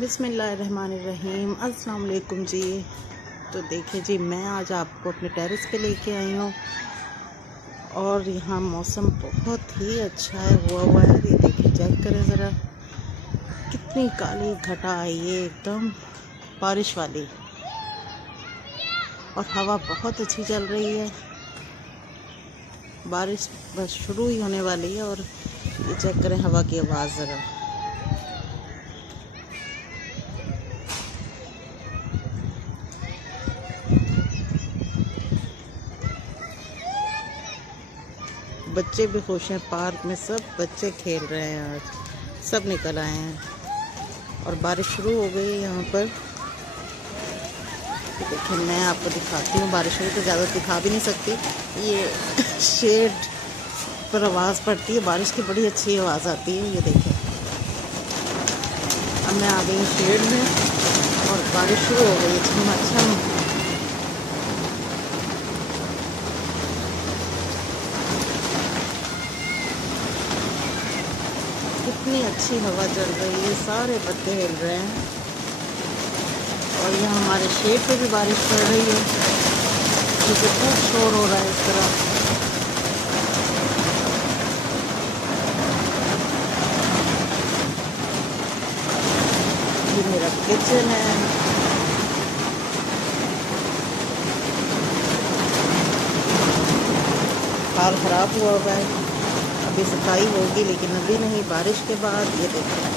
बिस्मिल्लाहिर्रहमानिर्रहीम। अस्सलाम वालेकुम जी। तो देखिए जी, मैं आज आपको अपने टेरेस पे लेके आई हूँ और यहाँ मौसम बहुत ही अच्छा है हुआ है। ये देखिए, चेक करें ज़रा, कितनी काली घटा आई है, एकदम बारिश वाली, और हवा बहुत अच्छी चल रही है। बारिश बस शुरू ही होने वाली है और ये चेक करें हवा की आवाज़ ज़रा। बच्चे भी खुश हैं, पार्क में सब बच्चे खेल रहे हैं, आज सब निकल आए हैं और बारिश शुरू हो गई है यहाँ पर। देखिए, मैं आपको दिखाती हूँ, बारिश हुई तो ज़्यादा दिखा भी नहीं सकती। ये शेड पर आवाज़ पड़ती है बारिश की, बड़ी अच्छी आवाज़ आती है। ये देखिए, अब मैं आ गई शेड में और बारिश शुरू हो गई है, झमाझम। कितनी अच्छी हवा चल रही है, सारे पत्ते हिल रहे हैं और यहाँ हमारे शेड पे भी बारिश पड़ रही है, जिससे खूब शोर हो रहा है इस तरह। ये मेरा किचन है, हाल ख़राब हुआ है, अभी सफाई होगी लेकिन अभी नहीं, बारिश के बाद। ये देखिए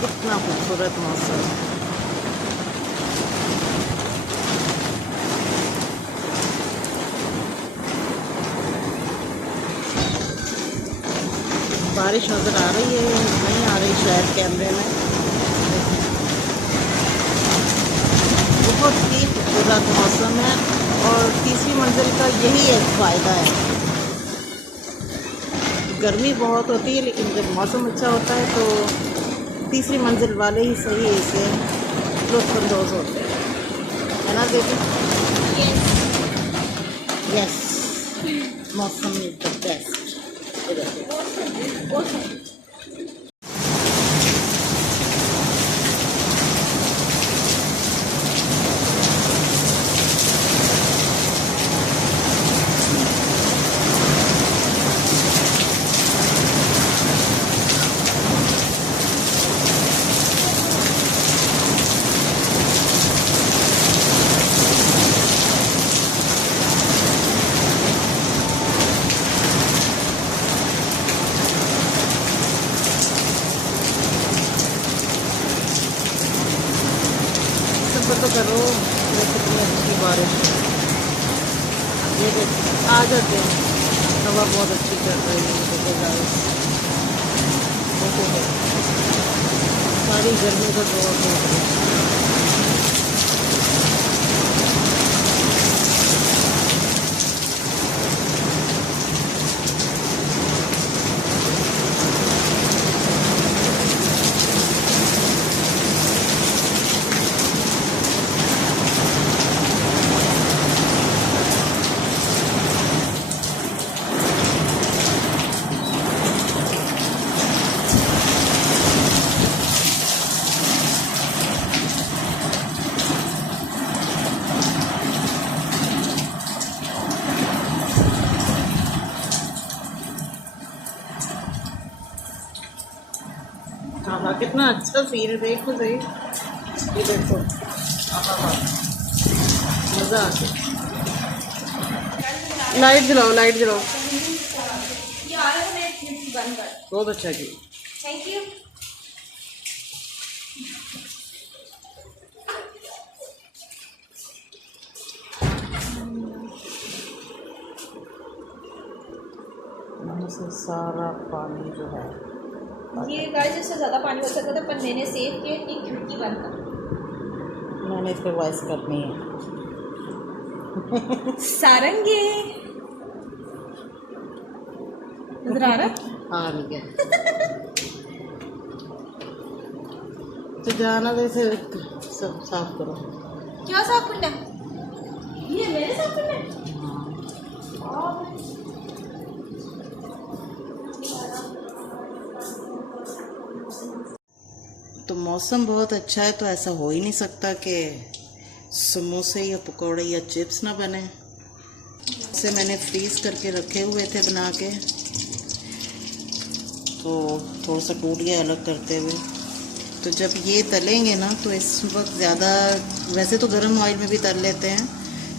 कितना खूबसूरत मौसम है। बारिश नज़र आ रही है, नहीं आ रही शायद कैमरे में। बहुत ही खूबसूरत मौसम है और तीसरी मंजिल का यही एक फ़ायदा है। गर्मी बहुत होती है लेकिन जब मौसम अच्छा होता है तो तीसरी मंजिल वाले ही सही इसे लुत्फ़अंदोज़ होते हैं, है ना दीदी? यस, मौसम इज़ द बेस्ट। तो करो, ये कितनी अच्छी बारिश है। ये देखिए, आ जाते हैं, हवा बहुत अच्छी चल रही है। देखिए गाइस, देखिए सारी गर्मी को दूर हो गई। हाँ, कितना अच्छा सीन, देखो सही, ये देखो, मज़ा आ गया। लाइट जलाओ, लाइट जलाओ। बहुत अच्छा की, थैंक यू। से सारा पानी जो है, ये गाइस इससे ज़्यादा पानी हो सकता था, पर मैंने सेव किया कि खिड़की बंद कर। मैंने इस पर वॉइस करनी है। सारंगे नजर आ रहा? आ रही है तो जाना, तो इसे सब साफ करो। क्या साफ करना है? ये मेरे साफ करना है? तो मौसम बहुत अच्छा है, तो ऐसा हो ही नहीं सकता कि समोसे या पकौड़े या चिप्स ना बने। इसे मैंने फ्रीज़ करके रखे हुए थे बना के, तो थोड़ा सा टूट गया अलग करते हुए। तो जब ये तलेंगे ना तो इस वक्त ज़्यादा, वैसे तो गर्म ऑयल में भी तल लेते हैं,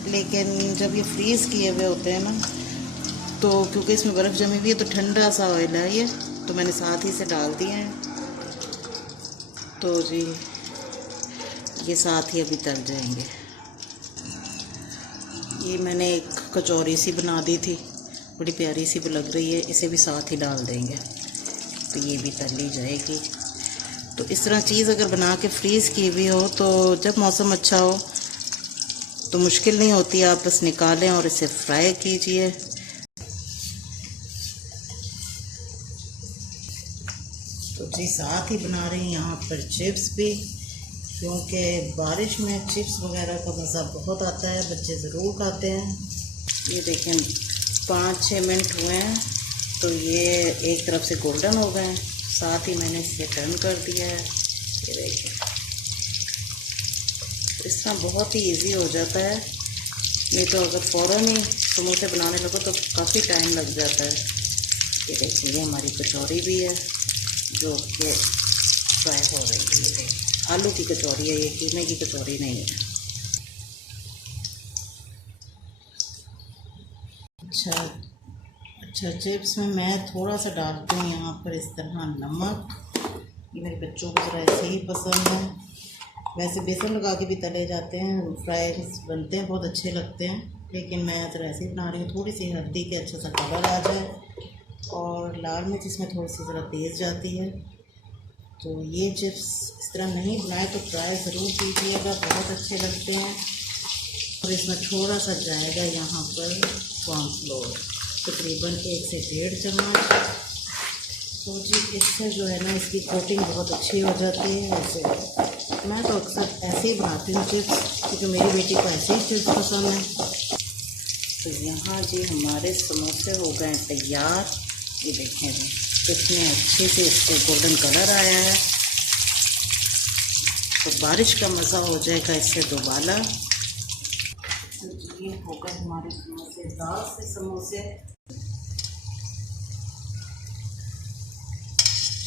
लेकिन जब ये फ्रीज़ किए हुए होते हैं ना, तो क्योंकि इसमें बर्फ़ जमी हुई है तो ठंडा सा ऑयल है ये, तो मैंने साथ ही से डाल दिए हैं। तो जी ये साथ ही अभी तल जाएंगे। ये मैंने एक कचौरी सी बना दी थी, बड़ी प्यारी सी भी लग रही है, इसे भी साथ ही डाल देंगे तो ये भी तली जाएगी। तो इस तरह चीज़ अगर बना के फ्रीज़ की हुई हो तो जब मौसम अच्छा हो तो मुश्किल नहीं होती, आप बस निकालें और इसे फ्राई कीजिए। तो जी साथ ही बना रही हैं यहाँ पर चिप्स भी, क्योंकि बारिश में चिप्स वगैरह का मज़ा बहुत आता है, बच्चे ज़रूर खाते हैं। ये देखें 5-6 मिनट हुए हैं तो ये एक तरफ से गोल्डन हो गए हैं, साथ ही मैंने इसे टर्न कर दिया है। ये देखिए इस तरह बहुत ही इजी हो जाता है, नहीं तो अगर फ़ौरन ही समोसे बनाने लगो तो काफ़ी टाइम लग जाता है। ये देखिए ये हमारी कचौरी भी है जो कि फ्राई हो रही है। आलू की कचौरी है ये, कीमे की कचौरी नहीं है। अच्छा चिप्स में मैं थोड़ा सा डालती हूँ यहाँ पर इस तरह नमक, ये मेरे बच्चों को ज़रा ऐसे ही पसंद है। वैसे बेसन लगा के भी तले जाते हैं, फ्राइज बनते हैं, बहुत अच्छे लगते हैं, लेकिन मैं ज़रा ऐसे ही बना रही हूँ। थोड़ी सी हल्दी के अच्छा सा कलर आ जाए और लाल मिर्च इसमें थोड़ी सी ज़रा तेज़ जाती है। तो ये चिप्स इस तरह नहीं बनाए तो ट्राई ज़रूर कीजिएगा, बहुत अच्छे लगते हैं। और इसमें थोड़ा सा जाएगा यहाँ पर कॉर्नफ्लोर, तकरीबन 1 से 1.5 चम्मच। तो जी इससे जो है ना इसकी कोटिंग बहुत अच्छी हो जाती है। वैसे मैं तो अक्सर ऐसे ही बनाती हूँ चिप्स, क्योंकि मेरी बेटी को ऐसे ही चिप्स पसंद है। तो यहाँ जी हमारे समोसे हो गए तैयार। ये देखें जी कितने अच्छे से इसको गोल्डन कलर आया है, तो बारिश का मज़ा हो जाएगा इससे दोबारा। तो ये हो गए हमारे समोसे, दाल से समोसे।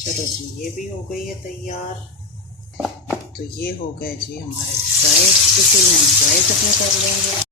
चलो जी ये भी हो गई है तैयार। तो ये हो गए जी हमारे फ्राइज, इसे हम फ्राइज अपने कर लेंगे।